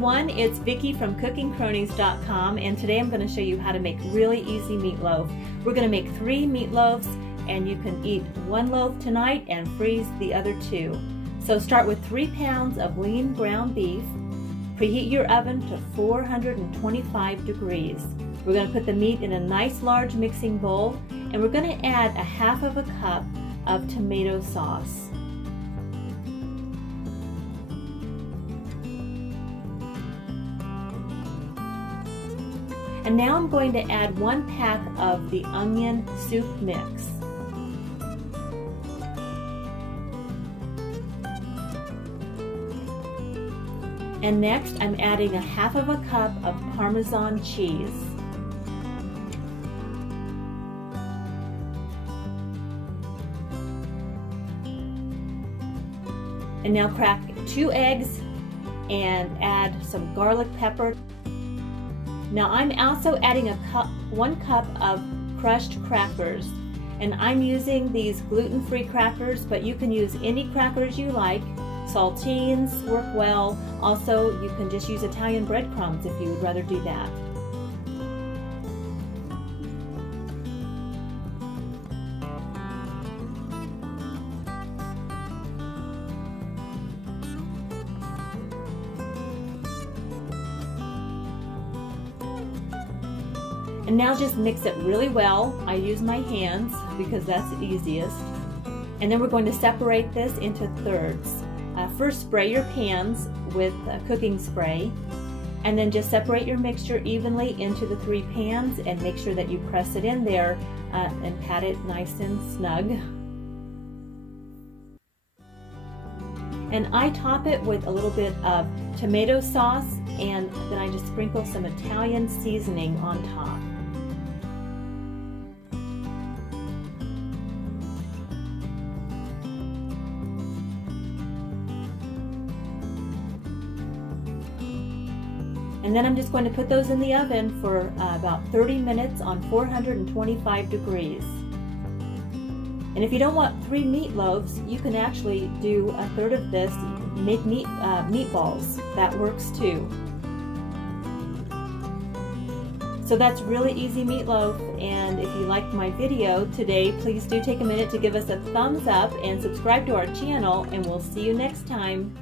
everyone, it's Vicki from cookingcronies.com, and today I'm going to show you how to make really easy meatloaf. We're going to make 3 meatloaves, and you can eat 1 loaf tonight and freeze the other 2. So start with 3 pounds of lean ground beef. Preheat your oven to 425 degrees. We're going to put the meat in a nice large mixing bowl, and we're going to add 1/2 cup of tomato sauce. And now I'm going to add 1 pack of the onion soup mix. And next I'm adding 1/2 cup of Parmesan cheese. And now crack 2 eggs and add some garlic pepper. Now I'm also adding 1 cup of crushed crackers, and I'm using these gluten-free crackers, but you can use any crackers you like. Saltines work well. Also, you can just use Italian breadcrumbs if you would rather do that. And now just mix it really well. I use my hands because that's the easiest. And then we're going to separate this into thirds. First spray your pans with cooking spray, and then just separate your mixture evenly into the 3 pans and make sure that you press it in there and pat it nice and snug. And I top it with a little bit of tomato sauce, and then I just sprinkle some Italian seasoning on top. And then I'm just going to put those in the oven for about 30 minutes on 425 degrees. And if you don't want 3 meatloaves, you can actually do 1/3 of this, make meatballs. That works too. So that's really easy meatloaf, and if you liked my video today, please do take a minute to give us a thumbs up and subscribe to our channel, and we'll see you next time.